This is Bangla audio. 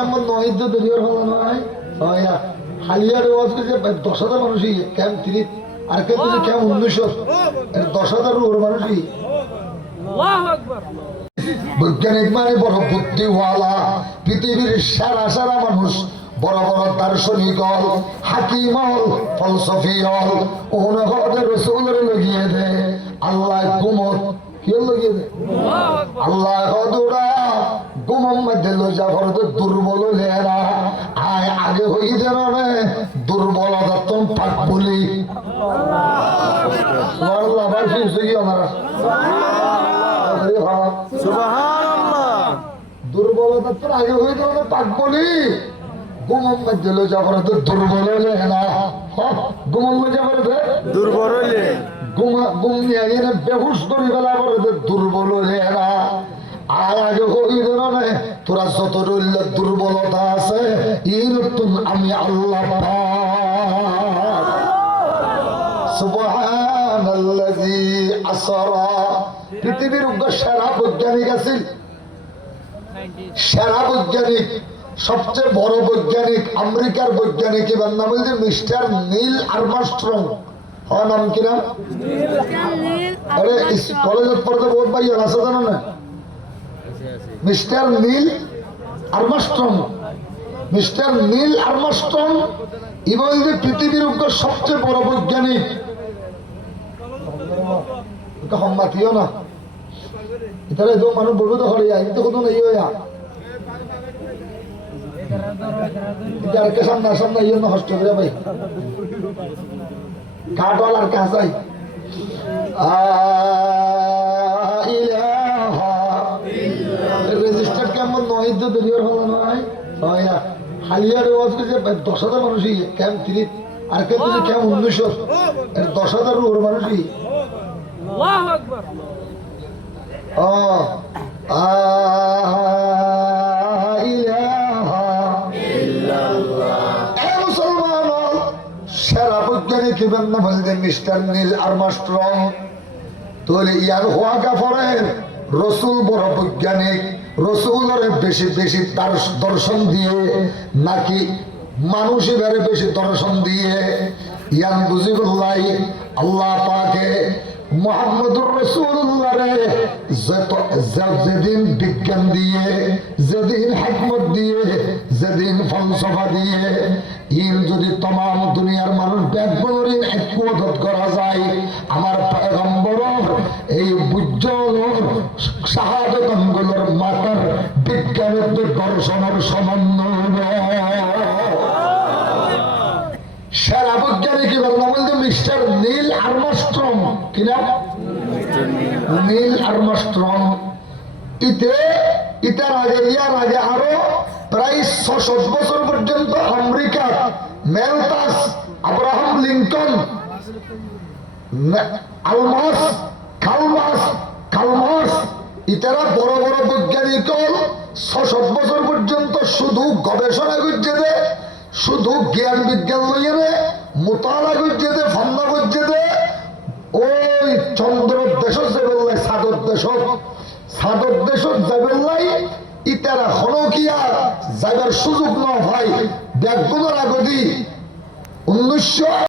কেমন নয় তো বেরিয়ে হলো নয় হালিয়ার ওয়াজ যে 10,000 মানুষই কেমন 30 আর কেউ কেমন 1900 10,000 ওর মানুষই বৈজ্ঞানিক মানে বড় বুদ্ধিওয়ালা পৃথিবীর সারা সারা মানুষ বড় বড় দার্শনিক হল হাকিম হল ফলসফি হল ওনাদের রসুলের লাগিয়ে দেয় আল্লাহ গুমত কি লাগিয়ে দেয় আল্লাহ হদুরা গুমম মধ্যে লজা ভরতে দুর্বল লেরা আয় আগে হই যেন দুর্বলতা তুম পাক বলি আল্লাহ বাসি কি আমরা দুর্বলতা তোর আগে হয়ে যাবে পাক বলি গুমম মধ্যে লজা ভরতে দুর্বল হলে না গুমম লজা ভরতে দুর্বল হলে গুম নিয়ে এনে বেহুশ করি বেলা ভরতে দুর্বল হলে না আর আগে হই যাবে তোরা যত রইলে দুর্বলতা আছে এই নতুন আমি আল্লাহ সুবহানাল্লাযী আসরা পৃথিবীর সেরা বৈজ্ঞানিক আছে সেরা বৈজ্ঞানিক সবচেয়ে বড় বৈজ্ঞানিক আমেরিকার বৈজ্ঞানিক এবার নাম হচ্ছে মিস্টার নীল আর্মস্ট্রং হয় নাম কি নাম আরে কলেজের পড়তে বহুত ভাইয়া আছে জানো না Mister Neil Armstrong Mister Neil Armstrong ইবল যে পৃথিবীর সবচেয়ে বড় বৈজ্ঞানিক সম্মাতিও না ইতারে তো মানুষ বলবো তো হলে যায় তো কোনো নেই সামনে সামনে ইয়ে হস্ত করে ভাই কাটল আর কাঁচাই রেজিস্টার কেমন নয় তো বেরিয়ে হলো নয় হালিয়ার ওয়াজ যে 10,000 মানুষই কেমন 30 আর কেউ কেমন 1900 10,000 ওর মানুষই সেরা বৈজ্ঞানিক মিস্টার নীল আর্মস্ট্রং তাহলে ইয়ার হওয়া কাপড়ের রসুল বড় বৈজ্ঞানিক রসুলের বেশি বেশি তার দর্শন দিয়ে নাকি মানুষের বেশি দর্শন দিয়ে ইয়ান বুঝিবুল্লাহ আল্লাহ পাকে মুহাম্মদুর রাসূলুল্লাহ রে যেদিন বিজ্ঞান দিয়ে যেদিন হিকমত দিয়ে যেদিন ফলসফা দিয়ে ইন যদি तमाम দুনিয়ার মানুষ ব্যাকরণে একমত করা যায় আমার পয়গম্বর এই বুজ্জল শাহাদাতগুলোর মাতার বিজ্ঞানের দর্শনের সমন্বয় সেরা বৈজ্ঞানিক বলতে মিস্টার নীল আর্মস্ট্রং কিনা নীল আর্মস্ট্রং ইতার আগে ইয়ার আগে আরো প্রায় 600 বছর পর্যন্ত আমেরিকা মেলতাস আব্রাহাম লিঙ্কন কালমাস ইতারা বড় বড় বৈজ্ঞানিক 600 বছর পর্যন্ত শুধু গবেষণা করছে দে শুধু জ্ঞান বিজ্ঞান লইয়ে রে মোতালা করছে দে ফান্না করছে দে ওই চন্দ্র দেশ যাবে সাদর দেশ যাবে ইতারা হনকিয়া যাবার সুযোগ না ভাই ব্যাগগুলোর আগদি 1900